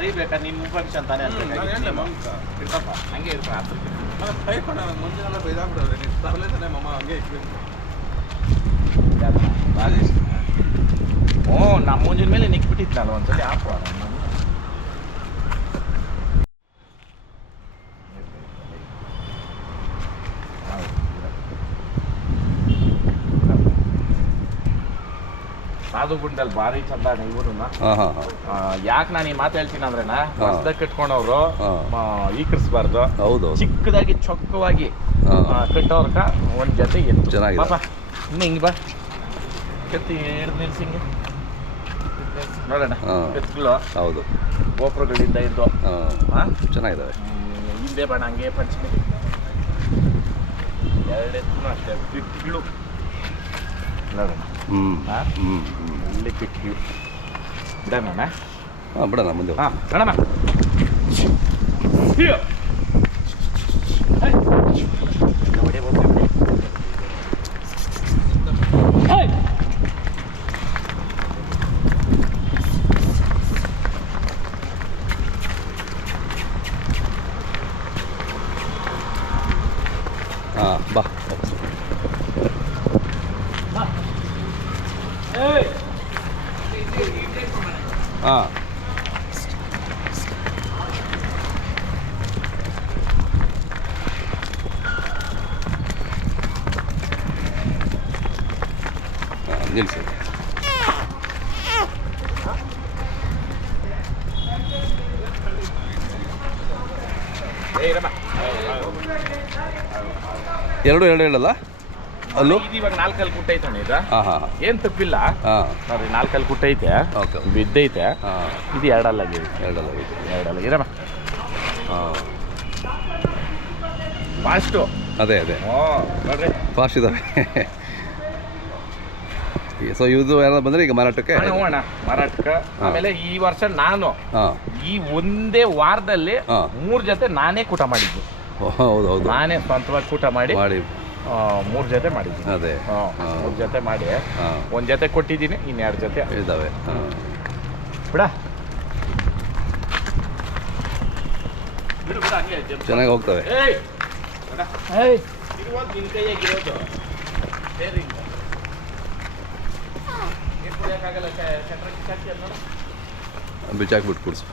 ಕರಿಬೇಕಾ ನಿನ್ನ ಫಂಕ್ಷನ್ ತಾನೇ ಅಂತ ಇರ್ತಪ್ಪ ಹಂಗೆ ಇರ್ಪ ಮುಂಚೆನೆಲ್ಲ ಬೈದಾಗ್ಬಿಡೋರೆ ನೀವು ತರಲೇ ತಾನೆ ಮಮ್ಮ ಹಂಗೆ ಇಕ್ಬೇಕು. ಹ್ಞೂ ನಮ್ಮ ಮುಂಜಿನ ಮೇಲೆ ನಿಕ್ಬಿಟ್ಟಿದ್ನಲ್ಲ ಒಂದ್ಸಲಿ ಆಪು ಸಾಧು ಗುಂಡಲ್ಲಿ ಭಾರಿ ಚಂದ ಇವರು ಯಾಕೆ ನಾನು ಈ ಮಾತು ಹೇಳ್ತೀನಿ ಅಂದ್ರೆನಾ ಹೊಸದಾಗ ಕಟ್ಕೊಂಡವ್ರು ಈಕರಿಸಬಾರ್ದು. ಹೌದು, ಚಿಕ್ಕದಾಗಿ ಚೊಕ್ಕವಾಗಿ ಕಟ್ಟೋರ್ಕ ಒಂದ್ ಜೊತೆ ಎತ್ತು ಚೆನ್ನಾಗಿದೆ. ಇನ್ನು ಹಿಂಗೆ ಬಾ ಕೆತ್ತಿ ಹಿಡ್ದು ನಿಲ್ಸಿಂಗೆ ನೋಡೋಣ ಕೆತ್ತುಗಳು. ಹೌದು, ಗೋಪುರಗಳಿಂದ ಇದ್ದು ಚೆನ್ನಾಗಿದ್ದಾವೆ. ಹಿಂದೆ ಬಣ್ಣ ಹಂಗೆ ಪಂಚಮಿ ಎರಡೆತ್ತು ಅಷ್ಟೇ ಕಿಟ್ಗಳು ನೋಡೋಣ. ಇಲ್ಲಿ ಕಿಟ್ಗಳು ಬಿಡೋಣ. ಬಿಡೋಣ ಮುಂದೆ. ನೋಡಮ್ಮ ಬಾ. ನಿಲ್ಲಿಸಿ. ಎರಡು ಹೇಳಲ್ಲ ಅಲ್ಲೂ ಇವಾಗ 4 ಅಲ್ಲಿ ಕುಟ್ಟೈತಾನೆ ಇದು. ಏನ್ ತಪ್ಪಿಲ್ಲ ನೋಡ್ರಿ, 4 ಅಲ್ಲಿ ಕುಟ್ಟೈತೆ, ಬಿದ್ದೈತೆ. ಇದು 2 ಅಲ್ಲಾಗಿದೆ. 2 ಅಲ್ಲಾಗಿದೆ. 2 ಅಲ್ಲ ಇರಮ್ಮ. ಫಾಸ್ಟು. ಅದೇ ನೋಡ್ರಿ ಫಾಸ್ಟ್ ಇದಾವೆ. ಸೊ ಇದು ಯಾರು ಬಂದ್ರೆ ಈಗ ಮಾರಾಟಕ್ಕೆ ಮಾರಾಟಕ್ಕೆ. ಆಮೇಲೆ ಈ ವರ್ಷ ನಾನು ಈ ಒಂದೇ ವಾರದಲ್ಲಿ 3 ಜೊತೆ ನಾನೇ ಕೂಟ ಮಾಡಿದ್ದು. ಹೌದು, ನಾನೇ ಸ್ವಂತವಾಗಿ ಕೂಟ ಮಾಡಿ 3 ಜೊತೆ ಮಾಡಿದ್ದೀನಿ. ಅದೇ 3 ಜೊತೆ ಮಾಡಿ 1 ಜೊತೆ ಕೊಟ್ಟಿದ್ದೀನಿ, ಇನ್ನು 2 ಜೊತೆ ಇದ್ದಾವೆ. ಬಿಡ ಚೆನ್ನಾಗಿ ಹೋಗ್ತವೆ. ಬಿಚ್ಚಾಕ್ಬಿಟ್ಟು ಬಿಚ್ಚಾಕ್ಬಿಟ್ಟು ಕೂಡಿಸು.